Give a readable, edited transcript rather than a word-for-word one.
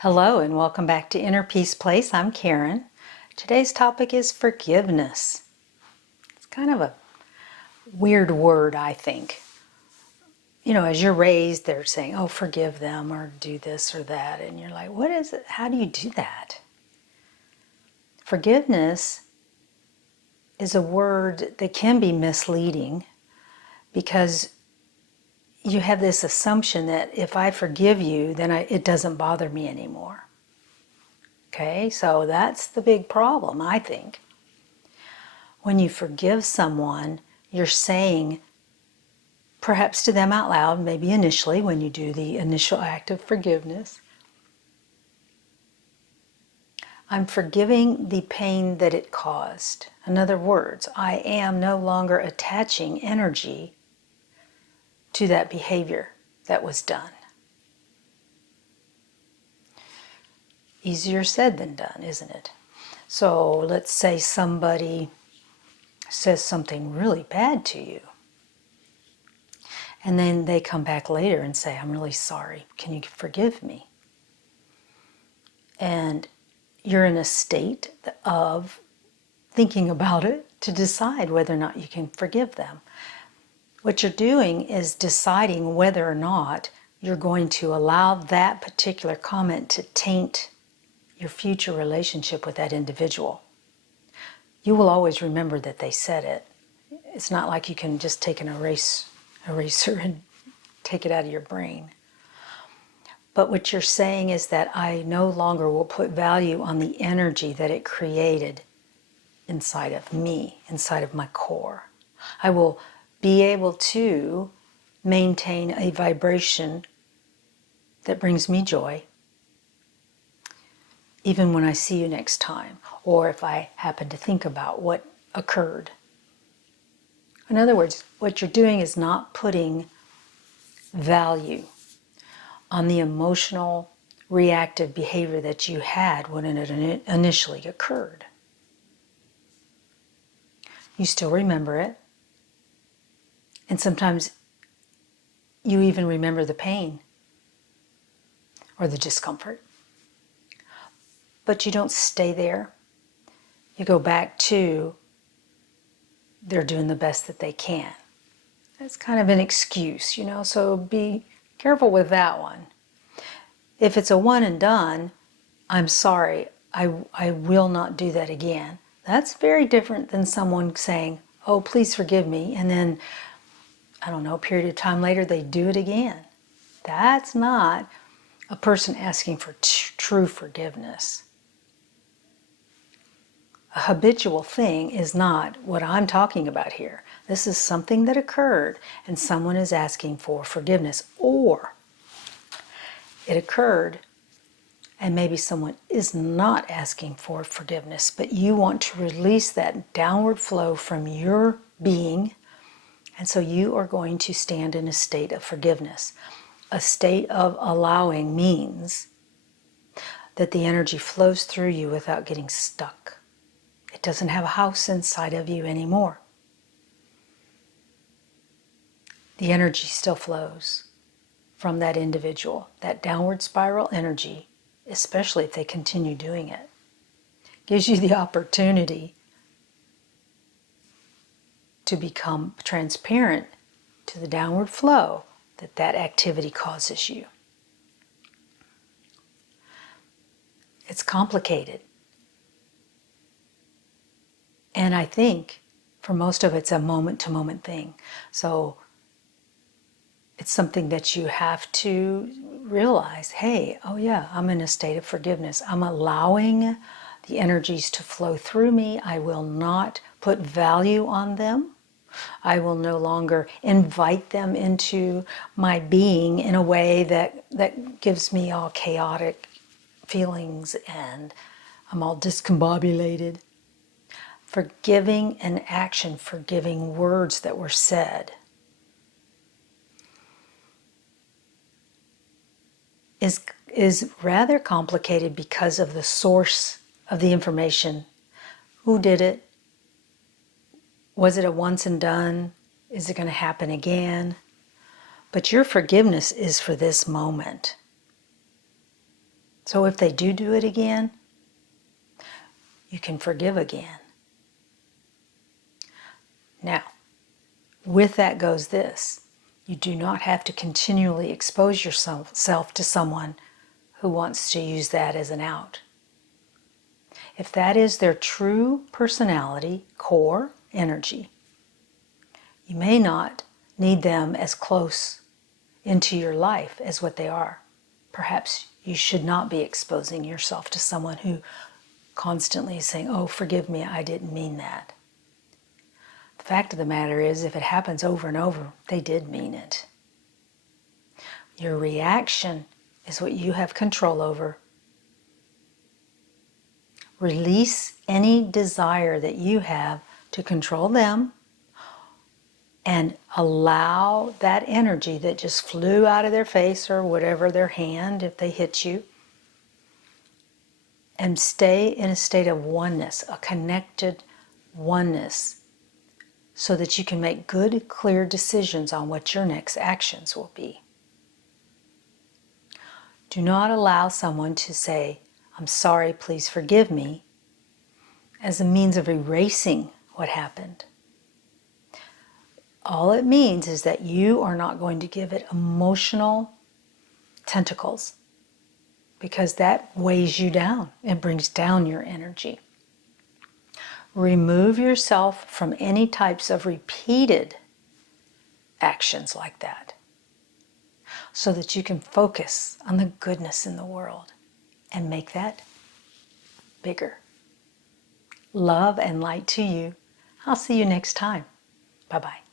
Hello and welcome back to Inner Peace Place. I'm Karen. Today's topic is forgiveness. It's kind of a weird word, I think. You know, as you're raised, they're saying, oh, forgive them or do this or that. And you're like, what is it? How do you do that? Forgiveness is a word that can be misleading because you have this assumption that if I forgive you, then it doesn't bother me anymore. Okay, so that's the big problem, I think. When you forgive someone, you're saying, perhaps to them out loud, maybe initially when you do the initial act of forgiveness, I'm forgiving the pain that it caused. In other words, I am no longer attaching energy to that behavior that was done. Easier said than done, isn't it? So let's say somebody says something really bad to you. And then they come back later and say, I'm really sorry. Can you forgive me? And you're in a state of thinking about it to decide whether or not you can forgive them. What you're doing is deciding whether or not you're going to allow that particular comment to taint your future relationship with that individual. You will always remember that they said it. It's not like you can just take an eraser and take it out of your brain. But what you're saying is that I no longer will put value on the energy that it created inside of me, inside of my core. I will be able to maintain a vibration that brings me joy, even when I see you next time, or if I happen to think about what occurred. In other words, what you're doing is not putting value on the emotional, reactive behavior that you had when it initially occurred. You still remember it. And sometimes you even remember the pain or the discomfort. But you don't stay there. You go back to they're doing the best that they can. That's kind of an excuse, so be careful with that one. If it's a one and done, I'm sorry, I will not do that again. That's very different than someone saying, oh, please forgive me, and then, I don't know, a period of time later, they do it again. That's not a person asking for true forgiveness. A habitual thing is not what I'm talking about here. This is something that occurred and someone is asking for forgiveness, or it occurred and maybe someone is not asking for forgiveness, but you want to release that downward flow from your being, and so you are going to stand in a state of forgiveness. A state of allowing means that the energy flows through you without getting stuck. It doesn't have a house inside of you anymore. The energy still flows from that individual. That downward spiral energy, especially if they continue doing it, gives you the opportunity to become transparent to the downward flow that activity causes you. It's complicated. And I think for most of it's a moment-to-moment thing. So it's something that you have to realize, hey, oh yeah, I'm in a state of forgiveness. I'm allowing the energies to flow through me. I will not put value on them. I will no longer invite them into my being in a way that gives me all chaotic feelings and I'm all discombobulated. Forgiving an action, forgiving words that were said is rather complicated because of the source of the information. Who did it? Was it a once and done? Is it going to happen again? But your forgiveness is for this moment. So if they do it again, you can forgive again. Now, with that goes this. You do not have to continually expose yourself to someone who wants to use that as an out. If that is their true personality, core energy, you may not need them as close into your life as what they are. Perhaps you should not be exposing yourself to someone who constantly is saying, "Oh, forgive me, I didn't mean that." The fact of the matter is, if it happens over and over, they did mean it. Your reaction is what you have control over. Release any desire that you have to control them and allow that energy that just flew out of their face or whatever, their hand, if they hit you, and stay in a state of oneness, a connected oneness, so that you can make good, clear decisions on what your next actions will be. Do not allow someone to say, "I'm sorry, please forgive me," as a means of erasing what happened. All it means is that you are not going to give it emotional tentacles, because that weighs you down. It brings down your energy. Remove yourself from any types of repeated actions like that, so that you can focus on the goodness in the world and make that bigger. Love and light to you. I'll see you next time. Bye-bye.